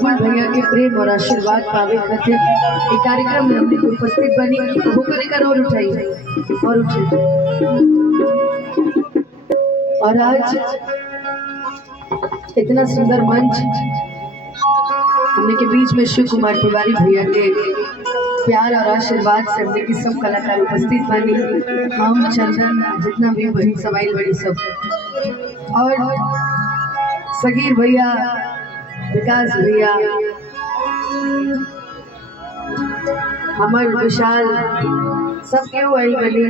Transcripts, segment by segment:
कुल भैया के प्रेम और आशीर्वाद पावे खातिर ये कार्यक्रम में हमने उपस्थित बनी होकर एक और उठाई और उठाई। और आज इतना सुंदर मंच हमने के बीच में शिव कुमार तिवारी भैया के प्यार और आशीर्वाद से हमने की सब कलाकार उपस्थित बनी, हम चंदन जितना भी बड़ी सवाई बड़ी सब और सगीर भैया, विकास भैया, अमर विशाल सब क्यों आई बनी।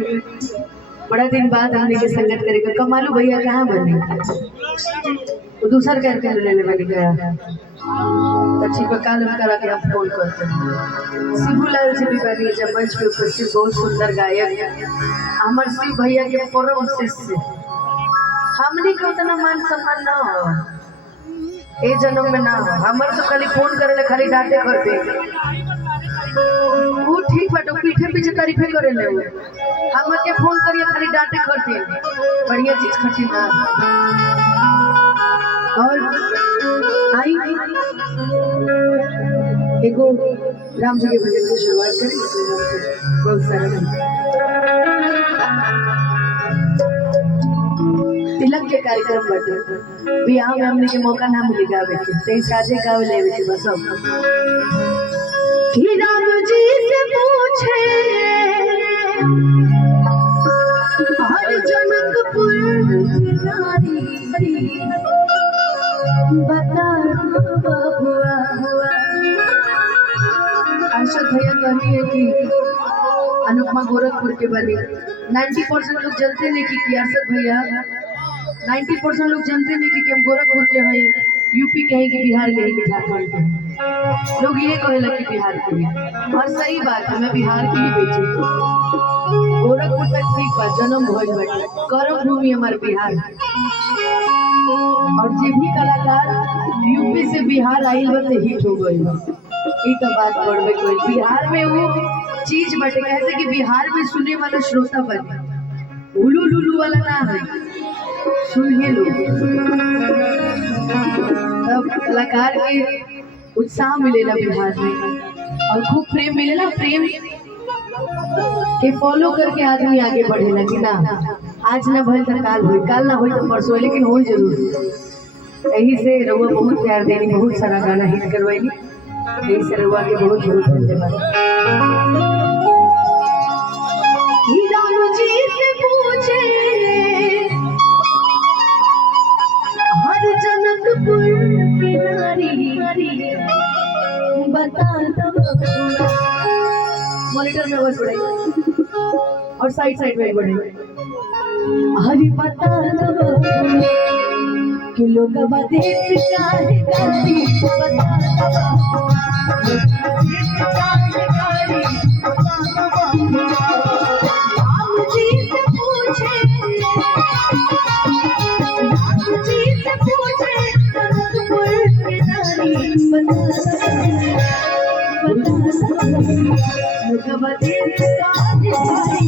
बड़ा दिन बाद हमने के संगत करेगा। कमालू भैया कहाँ बने, वो दूसरा करके लेने बनी गया अच्छी काल करा के हम फोन करते हैं। शिबूलाल जी भी बनी जब मंच पे उपस्थित, बहुत सुंदर गायक अमर सिंह भैया के परम शिष्य। हमने को उतना मान सम्मान ना हो ए जन्म में ना हो, हमारे तो खाली फोन करे खाली डांटे करते वो ठीक बाटो पीठे पीछे तारीफे करे ले हम के फोन करिए खाली डांटे करते बढ़िया चीज खटी ना। और आई एगो राम जी के भजन की शुरुआत करें। बहुत सारा तिलक के कार्यक्रम बटे बिहार में हमने के मौका ना मिले गावे के ते साजे गावे लेवे के बस कि राम जी से पूछे हर जनकपुर नारी बता बबुआ। अर्षद भैया कहती है कि अनुपमा गोरखपुर के बनी 90% लोग जानते नहीं कि अर्षद भैया 90% लोग जानते नहीं कि हम गोरखपुर के हैं, यूपी के हैं कि बिहार के हैं कि झारखंड के हैं। लोग ये कहेला कि बिहार के हैं और सही बात है, मैं बिहार की ही बेटी हूँ। गोरखपुर तक ठीक बात जन्म भइल बाटे, कर्म भूमि हमारे बिहार। और जे भी कलाकार यूपी से बिहार आइल बा तो हिट हो गइल बा, ई तो बात बढ़बे कोई। बिहार में वो चीज बाटे कहते कि बिहार में सुने वाला श्रोता बने, उलू लुलू वाला ना है, सुनिए लोग। तब कलाकार के उत्साह मिलेला बिहार में और खूब प्रेम मिलेला। प्रेम के फॉलो करके आदमी आगे बढ़ेला कि ना आज ना भइल तो काल होई, काल ना होई तो परसों, लेकिन होई जरूर। यही से रउआ बहुत प्यार देनी, बहुत सारा गाना हिट करवाई, यही से रउआ के बहुत बहुत धन्यवाद। राम जी से पूछे हर जनकपुर की नारी बता दो। मॉनिटर में आवाज बढ़ाई और साइड साइड में बढ़ाई। हरि बता दो कि लोग बदेत काहे गारी बता दो। राम जी से पूछे जनकपुर की नारी बता दो। लोग बदेत काहे गारी